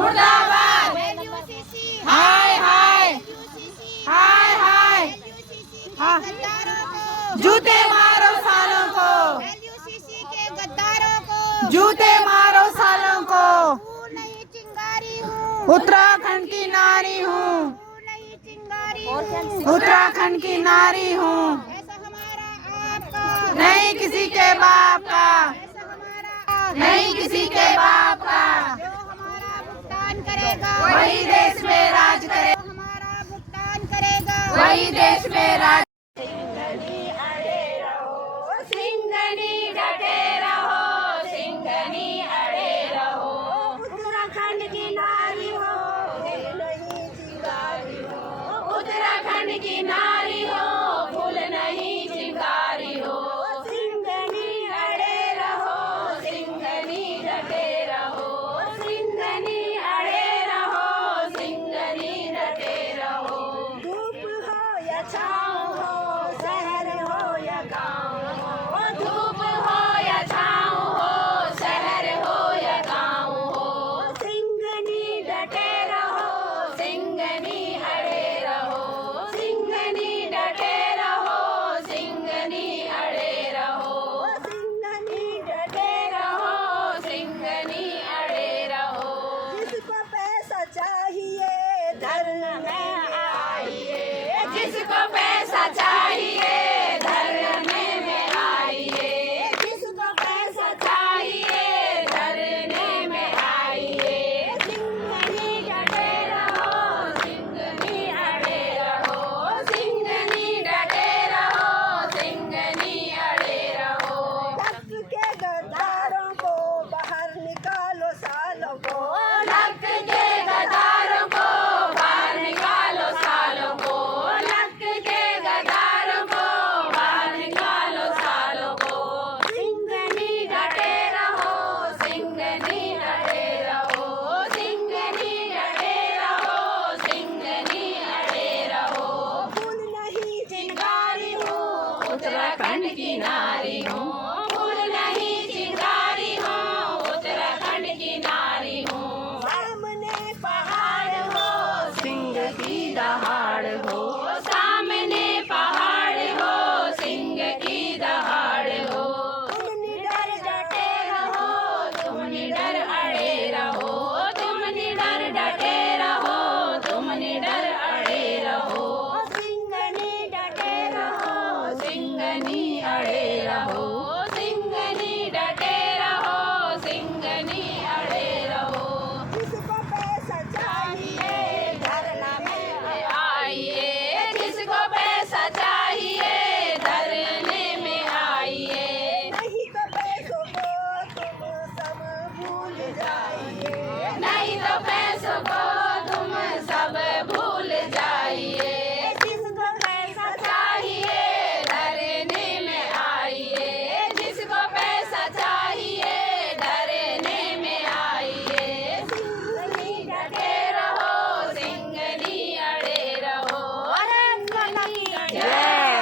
मुर्दाबाद। हाय हाय हाय हाय। हाँ, जूते मारो सालों को, एलयूसीसी के गद्दारों को, जूते मारो सालों को। फूल नहीं चिंगारी हूँ, उत्तराखंड की नारी हूँ, फूल नहीं चिंगारी हूँ, उत्तराखंड की नारी हूँ। ऐसा हमारा आपका नहीं किसी के बाप का, ऐसा हमारा नहीं किसी के बाप का। जो हमारा भुगतान करेगा वही देश में राज करे, जो हमारा भुगतान करेगा वही देश में राज। सिंघनी डटे रहो, सिंघनी अड़े रहो। उत्तराखंड की नारी हो, नहीं चिंगारी हो, उत्तराखंड की नारी हो, फूल नहीं चिंगारी हो। सिंघनी अड़े रहो, सिंघनी डटे रहो, सिंघनी अड़े रहो, सिंघनी डटे रहो। धूप हो या छाँव हो, शहर हो या गाँव हो, धूप हो या छाँव हो, शहर हो या गाँव हो। सिंघनी डटे रहो, सिंघनी अड़े रहो, सिंघनी डटे रहो, सिंघनी अड़े रहो। सिंघनी डटे रहो, सिंघनी अड़े रहो। जिसको पैसा चाहिए धरने में आइए, जिसको पैसा चाहिए धरने में आइए, जिसको पैसा चाहिए धरने में आइए। सिंघनी डटे रहो, सिंघनी अड़े रहो, सिंघनी डटे रहो, सिंघनी अड़े रहो। लक के गद्दारों को बाहर निकालो सालों को, लक के गद्दारों को बाहर निकालो सालों को, लक के गद्दारों को बाहर निकालो सालों को। सिंघनी डटे रहो, सिंघनी अड़े रहो, सिंघनी डटे रहो, सिंघनी अड़े रहो। फूल नहीं चिंगारी हूँ, उत्तराखंड की नारी हूँ, फूल नहीं चिंगारी हूँ, उत्तराखंड की नारी हूँ। सामने पहाड़ हो, सिंह की दहाड़ हो, सामने पहाड़ हो, सिंह की दहाड़ हो। तुम निडर डटे रहो, तुम निडर अड़े रहो, तुम निडर डटे रहो, तुम निडर अड़े रहो। सिंघनी डटे रहो, सिंघनी अड़े रहो, सिंघनी डटे रहो, सिंघनी अड़े रहो। जिसको पैसा चाहिए धरना में आइए, जिसको पैसा चाहिए धरने में आइए। नहीं तो पैसों को तुम सब भूल जाइए, नहीं तो पैसों को तुम सब भूल जाइए। जिसको पैसा चाहिए धरने में आइए, जिसको पैसा चाहिए धरने में आइए। सिंघनी डटे रहो, सिंघनी अड़े रहो। भारत माता की जय,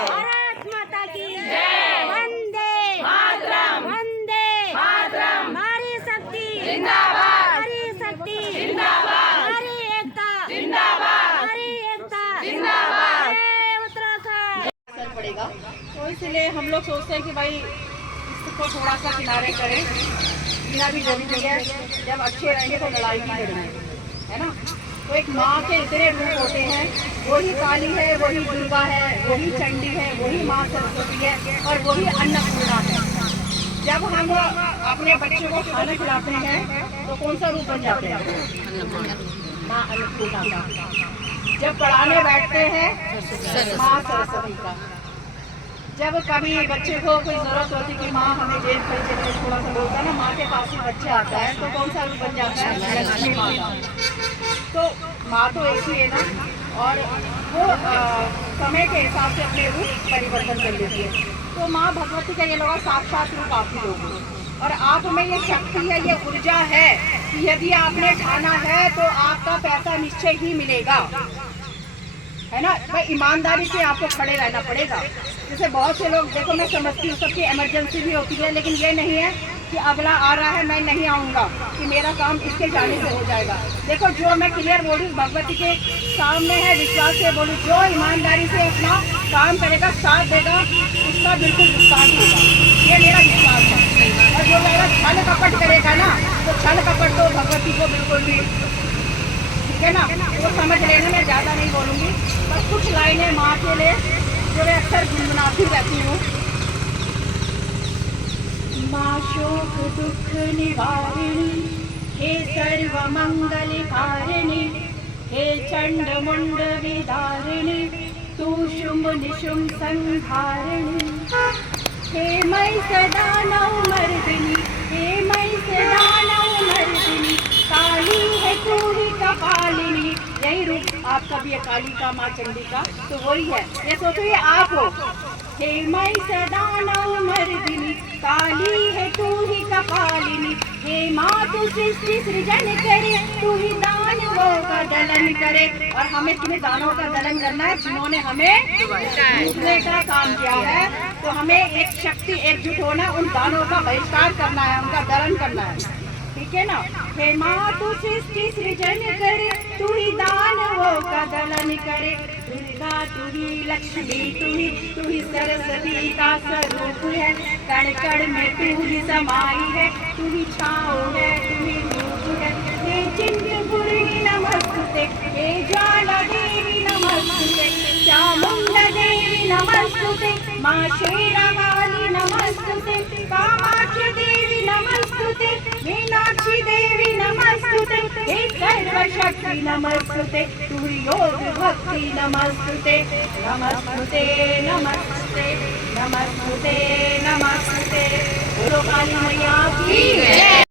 भारत माता की जय। वंदे मातरम, वंदे मातरम। नारी शक्ति जिंदाबाद, नारी शक्ति जिंदाबाद, नारी एकता जिंदाबाद, नारी एकता जिंदाबाद। जय उत्तराखंड। असर पड़ेगा, तो इसलिए हम लोग सोचते हैं कि भाई इसको थोड़ा सा किनारे करें। जीना भी जरूरी है, जब अच्छे रहेंगे तो लड़ाई भी लड़ेंगे, है ना। तो एक माँ के इतने रूप होते हैं, वही काली है, वही दुर्गा है, वही चंडी है, वही माँ सरस्वती है और वही अन्नपूर्णा है। जब हम अपने बच्चों को खाना खिलाते हैं तो कौन सा रूप बन जाते हैं? माँ अन्नपूर्णा का। जब पढ़ाने बैठते हैं माँ सरस्वती का। जब कभी बच्चे को कोई जरूरत होती कि माँ हमें जेल खरीदे, थोड़ा सा बोलता है ना, माँ के पास ही बच्चा आता है तो कौन सा रूप बन जाता है? लक्ष्मी माँ का। तो माँ तो एक ही है ना, और वो समय के हिसाब से अपने रूप परिवर्तन कर लेती है। तो माँ भगवती का ये लोग साक्षात रूप आप ही लोग हो, और आप में ये शक्ति है, ये ऊर्जा है कि यदि आपने ठाना है तो आपका पैसा निश्चय ही मिलेगा, है ना। भाई ईमानदारी से आपको खड़े रहना पड़ेगा। जैसे बहुत से लोग, देखो मैं समझती हूँ सबकी इमरजेंसी भी होती है, लेकिन ये नहीं है कि अगला आ रहा है मैं नहीं आऊँगा, कि मेरा काम इसके जाने से हो जाएगा। देखो जो मैं क्लियर बोल रही हूँ, भगवती के सामने है, विश्वास से बोलूँ, जो ईमानदारी से अपना काम करेगा, साथ देगा, उसका बिल्कुल भुगतान होगा, ये मेरा विश्वास है। और जो मेरा छल कपट करेगा ना, तो छल कपट तो भगवती को बिल्कुल भी, ठीक है ना, वो समझ लेना। मैं ज़्यादा नहीं बोलूँगी, बस कुछ लाइनें माँ के लिए जो मैं अक्सर गुनगुनाती रहती हूँ। माँ शोक दुख निवारिणी, हे सर्व मंगल कारिणी, हे चंड मुंड विदारिणी, तू शुंभ निशुंभ संहारिणी, हे मई सदा नवमर्दिनी, हे मई सदा नवमर्दिनी, काली है तू ही कपालिनी। यही रूप आपका भी है, काली का, माँ चंडी का, तो वही है। ये सोचो ये आप हो। हे मई सदा नवमर्दिनी, काली है तू ही कपालिनी, हे माँ तू सृष्टि सृजन करे, तू ही दानवों का दलन करे। और हमें तुम्हें दानवों का दलन करना है, जिन्होंने हमें लूटने का काम किया है, तो हमें एक शक्ति एकजुट होना, उन दानवों का बहिष्कार करना है, उनका दलन करना है, ठीक है ना। हे माँ तू सृष्टि सृजन करे, तू ही दानवों का दलन करे, दुर्गा तू ही लक्ष्मी, तू ही सरस्वती का स्वरूप है, कण कण में तू ही समाई है, तू ही छाँव है, तू ही रूप है। हे चिंतपुरी नमस्ते, हे ज्वाला देवी नमस्ते, चामुंडा देवी नमस्ते, माँ शेरावाली नमस्ते, कामाक्षी देवी नमस्ते, मीनाक्षी देवी नमस्ते, हे सर्वशक्ति नमस्ते, तू ही योग भक्ति नमस्ते, नमस्ते नमस्ते नमस्ते नमस्ते। बोलो काली मैया की जय।